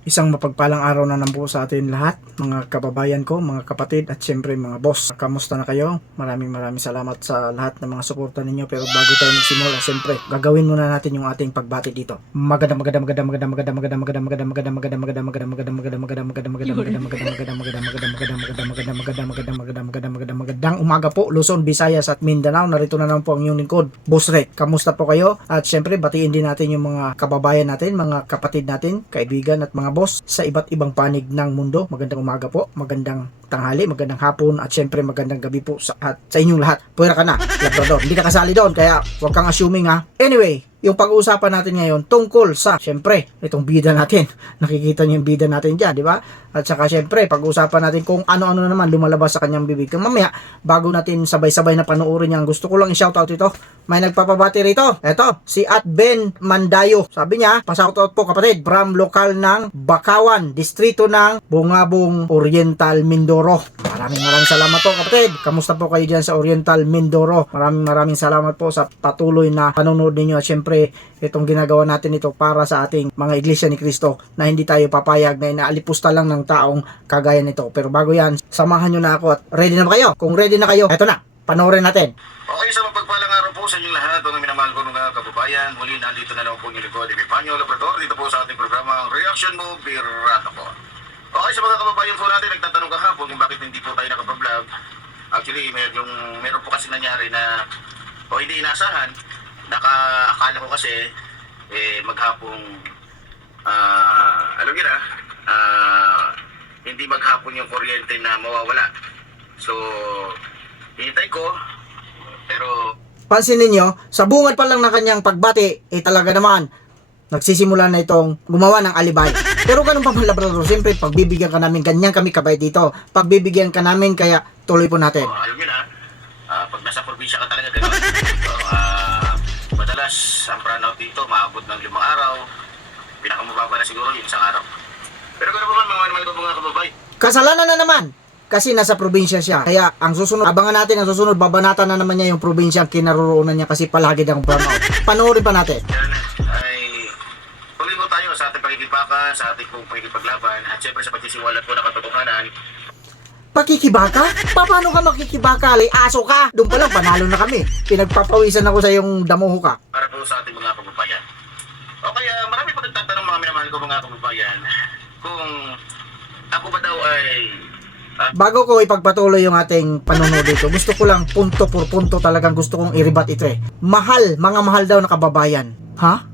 Isang mapagpalang araw na naman po sa atin lahat, mga kababayan ko, mga kapatid at syempre mga boss. Kamusta na kayo? Maraming salamat sa lahat ng mga suporta ninyo. Pero bago tayo magsimula, syempre gagawin muna natin yung ating pagbati dito. Magandang umaga po Luzon, Visayas at Mindanao. Narito na naman po ang inyong lingkod, Boss Rek. Kamusta po kayo? At syempre batiin din natin yung mga kababayan natin, mga kapatid natin, kaibigan at mga boss sa iba't ibang panig ng mundo. Magandang umaga po, magandang tanghali, magandang hapon at syempre magandang gabi po sa inyong lahat. Pwera ka na, Labrador. Hindi ka kasali doon kaya huwag kang assuming ha. Anyway, yung pag-uusapan natin ngayon tungkol sa syempre itong bida natin. Nakikita niyo yung bida natin diyan, di ba? At saka syempre pag-uusapan natin kung ano-ano na naman lumalabas sa kanyang bibig. Kung mamaya bago natin sabay-sabay na panoorin yan, gusto ko lang i-shoutout ito. May nagpapabati rito. Eto, si Ben Mandayo. Sabi niya, pa-shoutout po kapatid, from lokal ng Bakawan, distrito ng Bungabong, Oriental, Mindoro. Maraming salamat po kapatid. Kamusta po kayo dyan sa Oriental, Mindoro? Maraming salamat po sa patuloy na panonood ninyo. At syempre, itong ginagawa natin ito para sa ating mga iglesia ni Cristo na hindi tayo papayag na inaalipusta lang ng taong kagaya nito. Pero bago yan, samahan nyo na ako at ready na ba kayo? Kung ready na kayo, eto na, panoorin natin. Okay, sa mapagpalang araw po sa inyong lahat, mga minamahal ko mga kababayan, muli nandito na naman po yung lingkod, Epifanio Labrador, dito po sa ating programa, Reaction Mo, Birata po. Okay, sa mga kababayan po natin, nagtatanong kahapon kung bakit hindi po tayo nakapablog. Actually, meron po kasi nangyari na, hindi inaasahan, akala ko kasi, maghapong, alam niyo na, hindi maghapon yung kuryente na mawawala. So, hinintay ko, pero Pansinin nyo, sa bungad pa lang ng kanyang pagbati, talaga naman, nagsisimula na itong gumawa ng alibay. Pero ganun pa man Labrador, siyempre pagbibigyan ka namin, ganyan kami kabay dito. Pagbibigyan ka namin, kaya tuloy po natin. alam niyo na, pag nasa probinsya ka talaga gano'n. So, madalas ang brownout dito, maabot ng 5 araw. Pinakamababa na siguro yung isang araw. Pero gano'n pa man, mga kababayan. Kasalanan na naman, kasi nasa probinsya siya. Kaya ang susunod, abangan natin ang susunod, babanatan na naman niya yung probinsya ang kinaroroonan niya kasi palagi ng brownout. Panoorin pa natin. Yan ay tuloy po tayo sa ating pagkikibaka, sa ating pong pagkikipaglaban, at syempre sa pagsisiwalat po ng katotohanan. Pakikibaka? Paano ka makikibaka? Lay aso ka! Doon pa lang, panalo na kami. Pinagpapawisan ako sa yung damuho ka. Para po sa ating mga kababayan. Okay, marami po nagtatanong mga minamahal ko mga kababayan kung ako ba daw ay Bago ko ipagpatuloy yung ating panonood dito, gusto ko lang punto por punto talagang gusto kong iribat ito eh. Mga mahal daw na kababayan. Ha?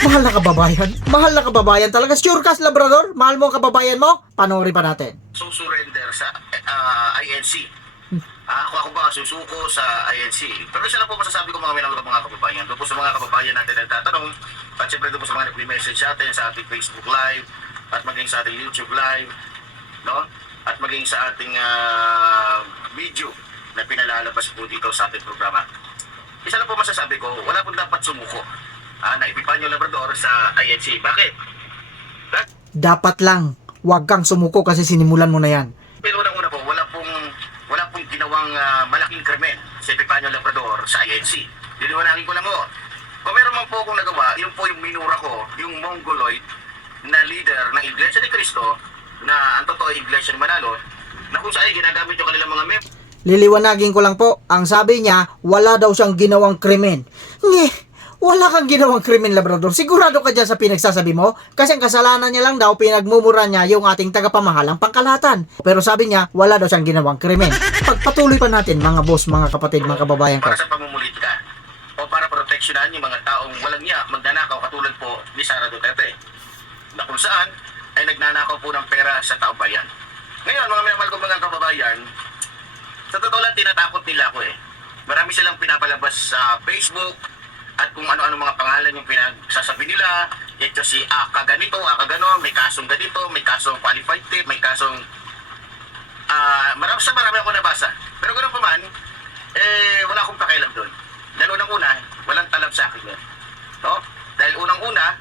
Mahal na kababayan? Mahal na kababayan talaga? Sure ka, Labrador? Mahal mo ang kababayan mo? Panoorin pa natin. surrender sa INC. Ako ba susuko sa INC? Pero isa lang po masasabi ko mga minamahal ko mga kababayan. Doon po sa mga kababayan natin nagtatanong, at syempre doon po sa mga nag-message sa atin sa ating Facebook Live at maging sa ating YouTube Live, no? At maging sa ating video na pinalalabas po dito sa ating programa. Isa lang po masasabi ko, wala pong dapat sumuko na Epifanio Labrador sa INC. Bakit? Dapat lang, wag kang sumuko kasi sinimulan mo na yan. Pero unang-una po, wala pong ginawang malaking krimen sa Epifanio Labrador sa INC. Diliwanagin ko lang po. Kung meron man po akong nagawa, yun po yung minura ko, yung Mongoloid na leader ng Iglesia ni Cristo, na ang totoo Iglesia ni Manalo, na kung saan ginagamit yung kanilang mga membro. Liliwanagin ko lang po, ang sabi niya, wala daw siyang ginawang krimen. Wala kang ginawang krimen, Labrador. Sigurado ka dyan sa pinagsasabi mo? Kasi ang kasalanan niya lang daw, pinagmumura niya yung ating tagapamahalang pangkalahatan. Pero sabi niya, wala daw siyang ginawang krimen. Pagpatuloy pa natin, mga boss, mga kapatid, mga kababayan ko. Para sa pamumulitika o para proteksyonan yung mga taong walang niya magnanakaw katulad po ni Sara Duterte, na kung saan ay nagnanakaw po ng pera sa taong bayan. Ngayon, mga minamahal ko mga kababayan, sa totoo lang tinatakot nila ako eh. Marami silang pinapalabas sa Facebook at kung ano-ano mga pangalan yung pinagsasabi nila. Ito si Aka ganito, Aka gano'n, may kasong ganito, may kasong qualified tip, may kasong marami ako nabasa. Pero gano'n pa man, wala akong pakialam doon. Dahil unang-una, walang talab sa akin yun. No? Dahil unang-una,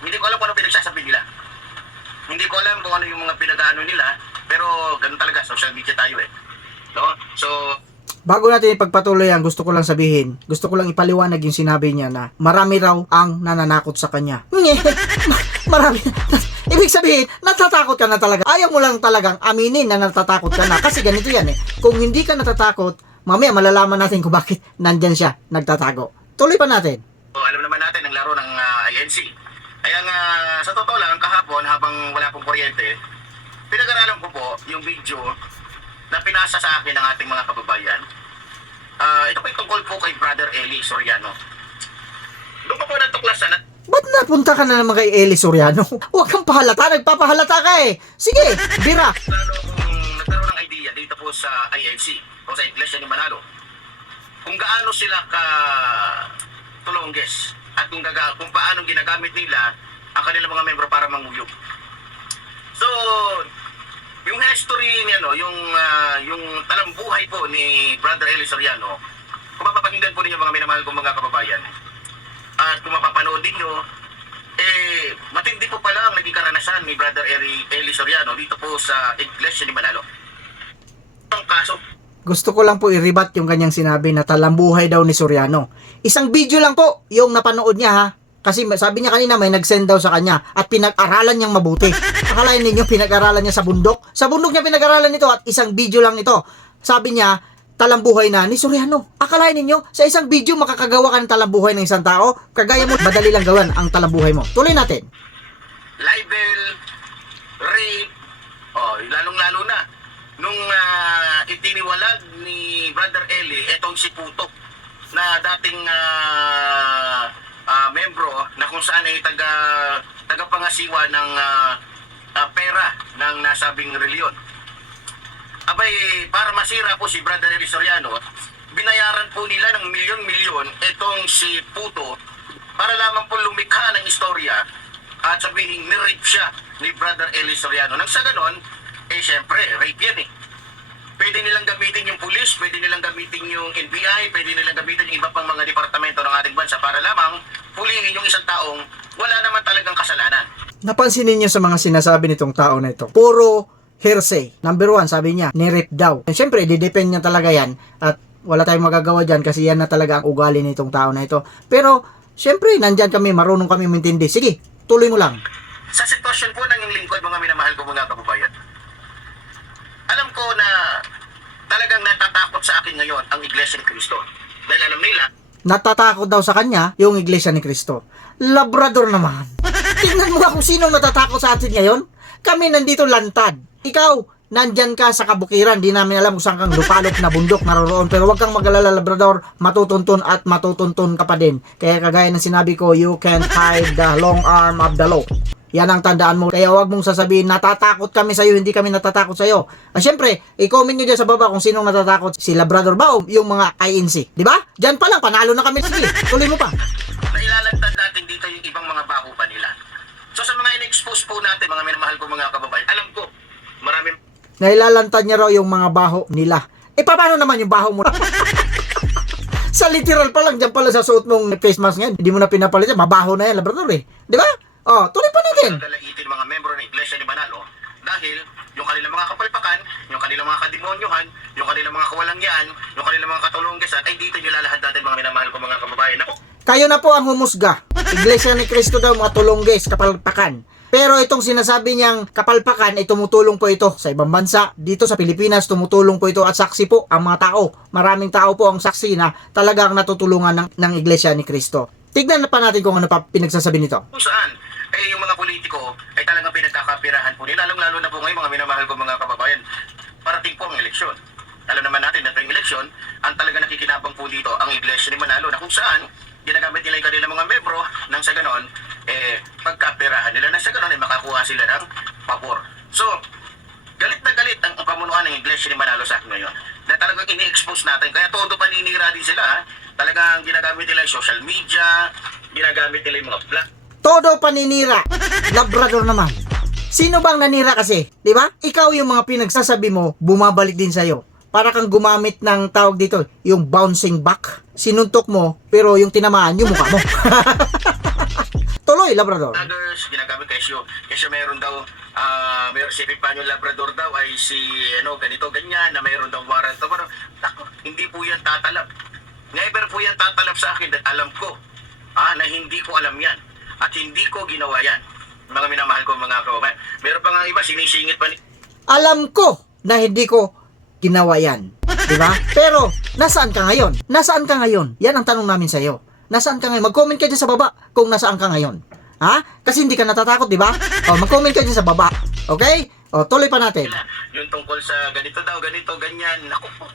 hindi ko alam kung ano pinagsasabi nila. Hindi ko alam kung ano yung mga pinag-ano nila, pero ganun talaga, social media tayo eh. No? So, bago natin ipagpatuloy yan, gusto ko lang sabihin, gusto ko lang ipaliwanag yung sinabi niya na marami raw ang nananakot sa kanya. Marami. Ibig sabihin, natatakot ka na talaga. Ayaw mo lang talagang aminin na natatakot ka na. Kasi ganito yan eh. Kung hindi ka natatakot, mamaya malalaman natin kung bakit nandyan siya nagtatago. Tuloy pa natin. So, alam naman natin ang laro ng INC. Kaya nga, sa totoo lang, kahapon habang wala pong kuryente, pinag-aralan ko po yung video na pinasa sa akin ng ating mga kababayan. Ito po tungkol po kay Brother Eli Soriano. Doon ko po natuklasan at Ba't napunta ka na naman kay Eli Soriano? Huwag kang pahalata, nagpapahalata ka eh. Sige, bira. lalo kung nagkaroon ng idea dito po sa INC o sa Iglesia ni Manalo kung gaano sila ka tulongges at kung paano ginagamit nila ang kanilang mga membro para manguyog. So, yung history niya, no, yung talambuhay po ni Brother Eli Soriano, kung mapapakinggan po ninyo mga minamahal kong mga kababayan, at kung mapapanood ninyo, matindi po pala ang naging karanasan ni Brother Eli Soriano dito po sa Iglesia ni Manalo. Ang kaso, Gusto ko lang po i-rebat yung kanyang sinabi na talambuhay daw ni Soriano. Isang video lang po yung napanood niya ha. Kasi sabi niya kanina may nag-send daw sa kanya at pinag-aralan niyang mabuti. Akalain ninyo pinag-aralan niya sa bundok? Sa bundok niya pinag-aralan ito at isang video lang ito. Sabi niya, talambuhay na ni Soriano. Akalain ninyo, sa isang video makakagawa ka ng talambuhay ng isang tao? Kagaya mo, madali lang gawin ang talambuhay mo. Tuloy natin. libel, rape, lalong-lalo na nung itiniwalag ni Brother Eli etong si Puto na dating membro na kung saan ay tagapangasiwa ng pera ng nasabing reliyon. Abay, para masira po si Brother Eli Soriano, binayaran po nila ng milyon-milyon itong si Puto para lamang po lumikha ng istorya at sabihin ni-rape siya ni Brother Eli Soriano. Nang sa ganon, syempre, rape yan eh. Pwede nilang gamitin yung pulis, pwede nilang gamitin yung NBI, pwede nilang gamitin yung iba pang mga departamento ng ating bansa para lamang pulihin yung isang taong wala naman talagang kasalanan. Napansin niyo sa mga sinasabi nitong tao na ito. Puro hearsay. Number one, sabi niya, ni-rape daw. Siyempre, didepend niya talaga yan at wala tayong magagawa dyan kasi yan na talaga ang ugali nitong tao na ito. Pero, siyempre, nandyan kami, marunong kami mintindi. Sige, tuloy mo lang. Sa sitwasyon po ng lingkod, mga minamahal ko mga kababayan, alam ko na talagang natatakot sa akin ngayon ang Iglesia ni Cristo. Dahil alam nila, Natatakot daw sa kanya yung Iglesia ni Cristo. Labrador naman. Tingnan mo nga kung sinong natatakot sa atin ngayon. Kami nandito lantad. Ikaw, nandyan ka sa kabukiran. Di namin alam kung saan kang lupalop na bundok naroroon. Pero wag kang mag-alala, Labrador. Matutuntun at matutuntun ka pa din. Kaya kagaya ng sinabi ko, you can't hide the long arm of the law. Yan ang tandaan mo. Kaya wag mong sasabihin, natatakot kami sa'yo, hindi kami natatakot sa'yo. Siyempre, i-comment nyo dyan sa baba kung sinong natatakot. Si Labrador ba o yung mga INC? Di ba? Dyan pa lang, panalo na kami. Sige, tuloy mo pa. nailalagtad natin dito yung ibang mga baho pa nila. So sa mga in-expose po natin, mga minamahal ko mga kababayan, alam ko, marami Nailalantad niya raw yung mga baho nila. Paano naman yung baho mo? Sa literal pa lang, dyan pala sa suot mong face mask ngayon, hindi mo na pinapalit yan, mabaho na yan, Labrador eh. Di ba? Tuloy pa natin. galaitin mga membro ng Iglesia ni Manalo dahil yung kanilang mga kapalpakan, yung kanilang mga kademonyuhan, yung kanilang mga kawalangyaan, yung kanilang mga katulonggesan, ay dito nilalahad natin mga minamahal ko mga kababayan. Ako, Kayo na po ang humusga. Iglesia ni Cristo daw, mga tulongges, kapalpakan. Pero itong sinasabi niyang kapalpakan ay tumutulong po ito sa ibang bansa. Dito sa Pilipinas, tumutulong po ito at saksi po ang mga tao. Maraming tao po ang saksi na talagang natutulungan ng Iglesia ni Cristo. Tignan na pa natin kung ano pa pinagsasabi nito. kung saan, yung mga politiko ay talagang pinagkakapirahan po nila, lalong-lalo na po ngayon mga minamahal ko mga kababayan, parating po ang eleksyon. Alam naman natin na tuwing eleksyon, ang talaga nakikinabang po dito ang Iglesia ni Manalo na kung saan ginagamit nila yung kanilang mga membro nang sa ganon, pagkapirahan nila nang sa ganon ay makakuha sila ng pabor. So, galit na galit ang pamunuan ng Iglesia ni Manalo sa akin ngayon na talagang ini-expose natin. Kaya todo paninira din sila. Talagang ginagamit nila yung social media, ginagamit nila yung mga vlog. Todo paninira. Labrador naman. Sino bang nanira kasi? Di ba? Ikaw yung mga pinagsasabi mo, bumabalik din sa'yo. Para kang gumamit ng tawag dito, yung bouncing back. Sinuntok mo, pero yung tinamaan, yung mukha mo. Tuloy, Labrador. Others, ginagamit kesyo. Kesyo meron daw, meron si Epipanyo Labrador daw ay si, ganito, ganyan, na meron daw warrant. Pero, hindi po yan tatalab. Never po yan tatalab sa akin at alam ko na hindi ko alam yan. At hindi ko ginawa yan. mga minamahal ko mga kababayan. Meron pa nga iba, sinisingit pa ni... Alam ko na hindi ko ginawa yan. Di ba? Pero, nasaan ka ngayon? Nasaan ka ngayon? Yan ang tanong namin sa iyo. Nasaan ka ngayon? Mag-comment ka dyan sa baba kung nasaan ka ngayon. Ha? Kasi hindi ka natatakot, di ba? O, mag-comment ka dyan sa baba. Okay? O, tuloy pa natin. Yung tungkol sa ganito daw, ganito, ganyan. Naku po.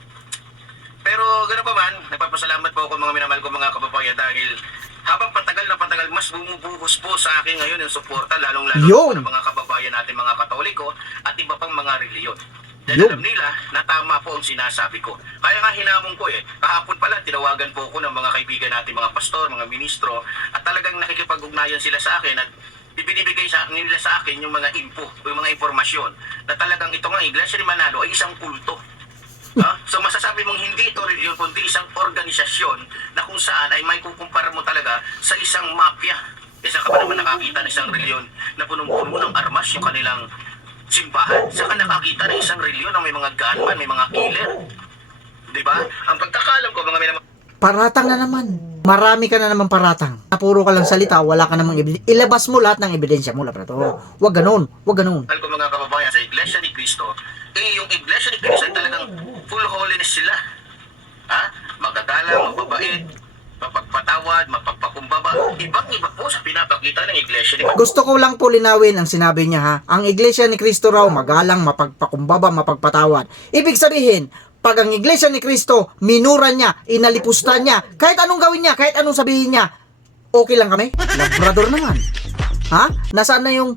Pero gano'n pa man, nagpapasalamat po ako mga minamahal ko mga kababayan dahil habang patagal na patagal, mas bumubuhos po sa akin ngayon yung suporta, lalong-lalo Yun. ng mga kababayan natin, mga Katoliko at iba pang mga reliyon. Dahil Yun. alam nila na tama po ang sinasabi ko. Kaya nga hinamon ko kahapon pala tinawagan po ako ng mga kaibigan natin, mga pastor, mga ministro, at talagang nakikipag-ugnayan sila sa akin at ibinibigay nila sa akin yung mga info, yung mga impormasyon na talagang ito nga Iglesia ni Manalo ay isang kulto. So masasabi mong hindi ito reliyon kundi isang organisasyon na kung saan ay may kukumpara mo talaga sa isang mafia. Isa ka ba naman nakakita ng isang reliyon na punong-puno ng armas yung kanilang simbahan? Saka nakakita ng isang reliyon na may mga gunman, may mga killer. Diba? Ang pagkakalam ko mga minamahal Paratang na naman. Marami ka na naman paratang. Napuro ka lang salita, wala ka namang ebidensya. Ilabas mo lahat ng ebidensya mo, Labrador. Wag ganun. Wag ganun. ko mga kababayan sa Iglesia ni Cristo, yung Iglesia ni Cristo ay talagang full holiness sila. Magagalang, mababait, mapagpatawad, mapagpakumbaba. Ibang-iba po sa pinapakita ng Iglesia ni Gusto ko lang po linawin ang sinabi niya ha. Ang Iglesia ni Cristo raw magalang, mapagpakumbaba, mapagpatawad. Ibig sabihin, pag ang Iglesia ni Cristo, minura niya, inalipustan niya, kahit anong gawin niya, kahit anong sabihin niya, okay lang kami? Labrador naman. Ha? Nasaan na yung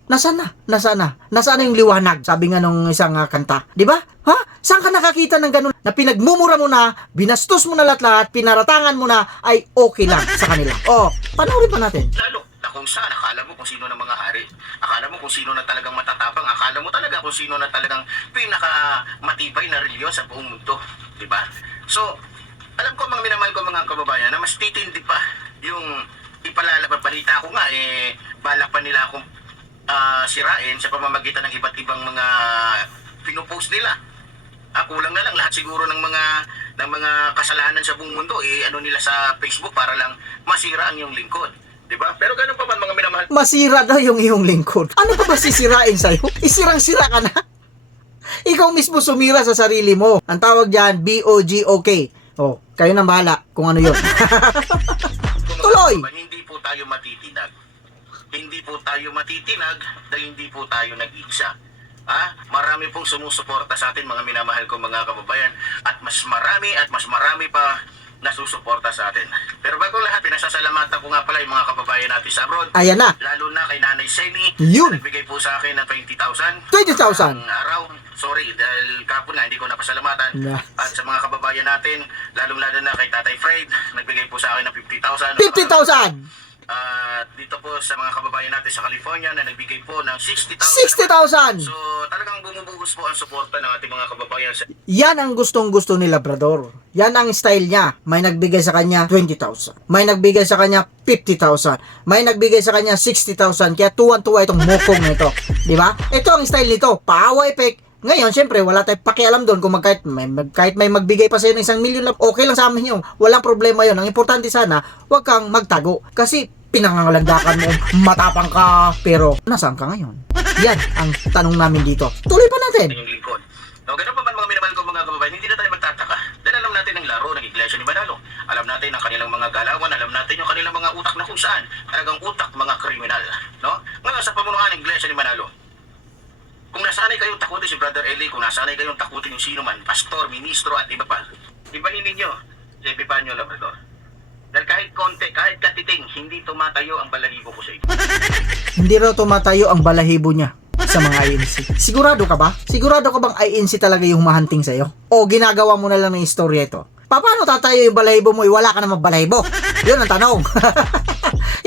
liwanag? Sabi nga nung isang kanta. Di ba? Ha? Saan ka nakakita ng ganun? Na pinagmumura mo na, binastos mo na lahat-lahat, pinaratangan mo na, ay okay lang sa kanila. O, panoorin pa natin. lalo na kung saan, akala mo kung sino ng mga hari. Akala mo kung sino na talagang matatapang. Akala mo talaga kung sino na talagang pinakamatibay na reliyon sa buong mundo. Diba? So, alam ko mga minamahal ko mga kababayan na mas titindi pa yung ipalalabas balita ko nga balak pa nila akong sirain sa pamamagitan ng iba't ibang mga pinupost nila. Kulang na lang lahat siguro ng mga kasalanan sa buong mundo ano nila sa Facebook para lang masira ang iyong lingkod. Diba? Pero ganun pa man mga minamahal. Masira daw yung iyong lingkod. Ano pa ba sisirain sa'yo? Isirang-sira ka na. Ikaw mismo sumira sa sarili mo. Ang tawag dyan, BOGOK. O, kayo na bahala kung ano yun. Tuloy! Hindi po tayo matitinag. Hindi po tayo matitinag dahil hindi po tayo nag-iisa. Marami pong sumusuporta sa atin mga minamahal ko mga kababayan at mas marami pa nasusuporta sa atin. Pero bago lahat, pinasasalamatan ko nga pala yung mga kababayan natin sa abroad. Ayan na. Lalo na kay Nanay Seni. Yun. Nagbigay po sa akin ng 20,000. 20,000. Ang araw. Sorry, dahil kapon nga, hindi ko napasalamatan. Yes. At sa mga kababayan natin, lalong-lalo na kay Tatay Fred, nagbigay po sa akin ng 50,000. 50,000. Dito po sa mga kababayan natin sa California na nagbigay po ng 60,000. 60,000. So, talagang bumubuhos po ang suporta ng ating mga kababayan sa Yan ang gustong-gusto ni Labrador. Yan ang style niya. May nagbigay sa kanya 20,000. May nagbigay sa kanya 50,000. May nagbigay sa kanya 60,000. Kaya tuwan-tuwa itong mukong na ito. Di ba? Ito ang style nito. Power effect. Ngayon, syempre, wala tayong pakialam doon kung kahit may magbigay pa sa'yo ng 1 million, okay lang sa amin yun. Walang problema yun. Ang importante sana, huwag kang magtago. Kasi pinangangalandakan mo, matapang ka, pero nasaan ka ngayon? Yan ang tanong namin dito. Tuloy pa natin. inyong lingkod. No, ganun pa man mga minamahal ko mga kababayan, hindi na tayo magtataka. Dahil alam natin ang laro ng Iglesia ni Manalo. Alam natin ang kanilang mga galawan, alam natin yung kanilang mga utak na kung saan. Talagang utak mga kriminal. No? Ngayon sa pamunuan ng Iglesia ni Manalo, kung nasanay kayong takutin si Brother Eli, kung nasanay kayong takutin yung sino man, pastor, ministro at iba pa, ibahin ninyo si Epifanio Labrador. Dahil kahit konti, kahit katiting, hindi tumatayo ang balahibo ko sa inyo. Hindi raw tumatayo ang balahibo niya sa mga INC. Sigurado ka ba? Sigurado ka bang INC talaga yung mahanting sa'yo? O ginagawa mo na lang ng istorya ito? Paano tatayo yung balahibo mo? Wala ka namang balahibo. Yun ang tanong.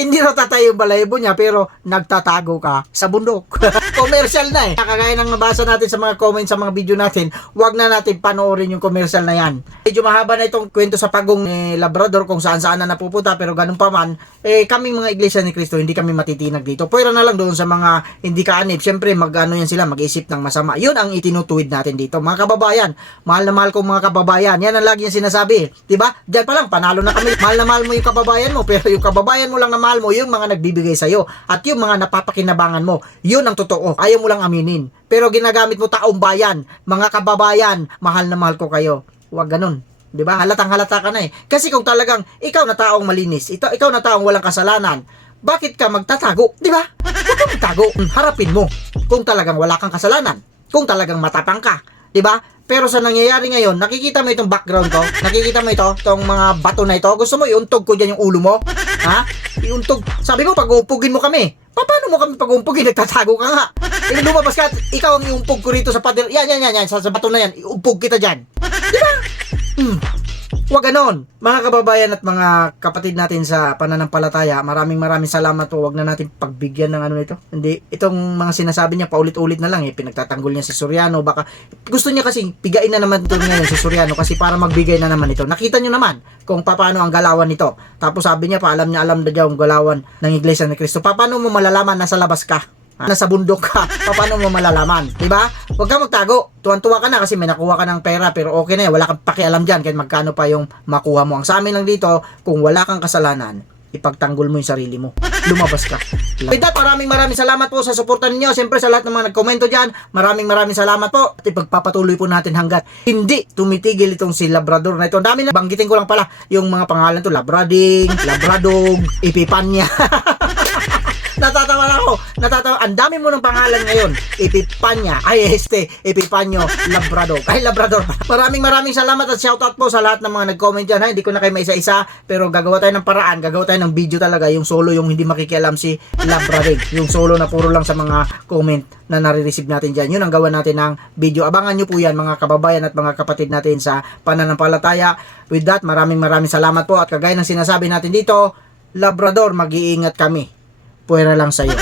Hindi raw tatayo yung balahibo niya pero nagtatago ka sa bundok. Commercial na eh. Kagaya ng nabasa natin sa mga comments sa mga video natin, wag na natin panoorin yung commercial na yan. Medyo mahaba na itong kwento sa pagong Labrador kung saan-saan na napupunta pero ganun pa man, kaming mga Iglesia ni Cristo hindi kami matitinag dito. Pwera na lang doon sa mga hindi kaanib. Siyempre mag-ano yan sila, mag-isip ng masama. Yun ang itinutuwid natin dito. Mga kababayan, mahal na mahal kong mga kababayan. Yan ang lagi yung sinasabi. Diba? Diyan pa lang, panalo na kami. Mahal na mahal mo yung kababayan mo pero yung kababayan mo lang na mahal mahal mo yung mga nagbibigay sa'yo. At yung mga napapakinabangan mo, yun ang totoo. Ayaw mo lang aminin. Pero ginagamit mo taong bayan, mga kababayan, mahal na mahal ko kayo. Huwag ganun. 'Di ba? Halatang halata ka na eh. Kasi kung talagang ikaw na taong malinis, ikaw na taong walang kasalanan, bakit ka magtatago? 'Di ba? Huwag kang magtago. Harapin mo. Kung talagang wala kang kasalanan, kung talagang matapang ka, 'di ba? Pero sa nangyayari ngayon, nakikita mo itong background ko? Nakikita mo itong mga bato na ito? Gusto mo iuntog ko diyan yung ulo mo? Ha? Iuntog. Sabi mo pag-uumpugin mo kami. Paano mo kami pag-uumpugin? Nagtatago ka nga. Lumabas ka, ikaw ang iumpog ko rito sa pader. Yan. Sa bato na yan. Iumpog kita diyan. 'Di ba? Huwag ganon. Mga kababayan at mga kapatid natin sa pananampalataya, maraming salamat po. Huwag na natin pagbigyan ng ano nito. Hindi, itong mga sinasabi niya paulit-ulit na lang eh. Pinagtatanggol niya si Soriano. Baka gusto niya kasi pigain na naman ito ngayon si Soriano kasi para magbigay na naman ito. Nakita niyo naman kung paano ang galawan nito. Tapos sabi niya pa, alam na daw ang galawan ng Iglesia ni Cristo. Paano mo malalaman nasa labas ka? Nasa bundok ka, paano mo malalaman? Diba? Huwag kang magtago. Tuwan-tuwa ka na kasi may nakuha ka ng pera pero okay na yan. Wala kang pakialam dyan kahit magkano pa yung makuha mo. Ang sa amin lang dito, kung wala kang kasalanan, ipagtanggol mo yung sarili mo. Lumabas ka. With that, maraming salamat po sa suporta ninyo. Siyempre sa lahat ng mga nagkomento dyan, maraming salamat po. At ipagpapatuloy po natin hanggat hindi tumitigil itong si Labrador na ito. Dami na, banggitin ko lang pala yung mga pangalan to. Labrading, Labradog, Epipanya. Natatawa ako. Ang dami mo ng pangalan ngayon. Epipanya. Epipanyo. Labrador. Labrador. Maraming salamat at shoutout po sa lahat ng mga nag-comment dyan. Hindi ko na kayo maisa-isa. Pero gagawa tayo ng paraan. Gagawa tayo ng video talaga. Yung solo, yung hindi makikialam si Labrador. Yung solo na puro lang sa mga comment na nare-receive natin dyan. Yun ang gawa natin ng video. Abangan nyo po yan mga kababayan at mga kapatid natin sa pananampalataya. With that, maraming salamat po. At kagaya ng sinasabi natin dito, Labrador, mag-iingat kami. Puwera lang sa'yo.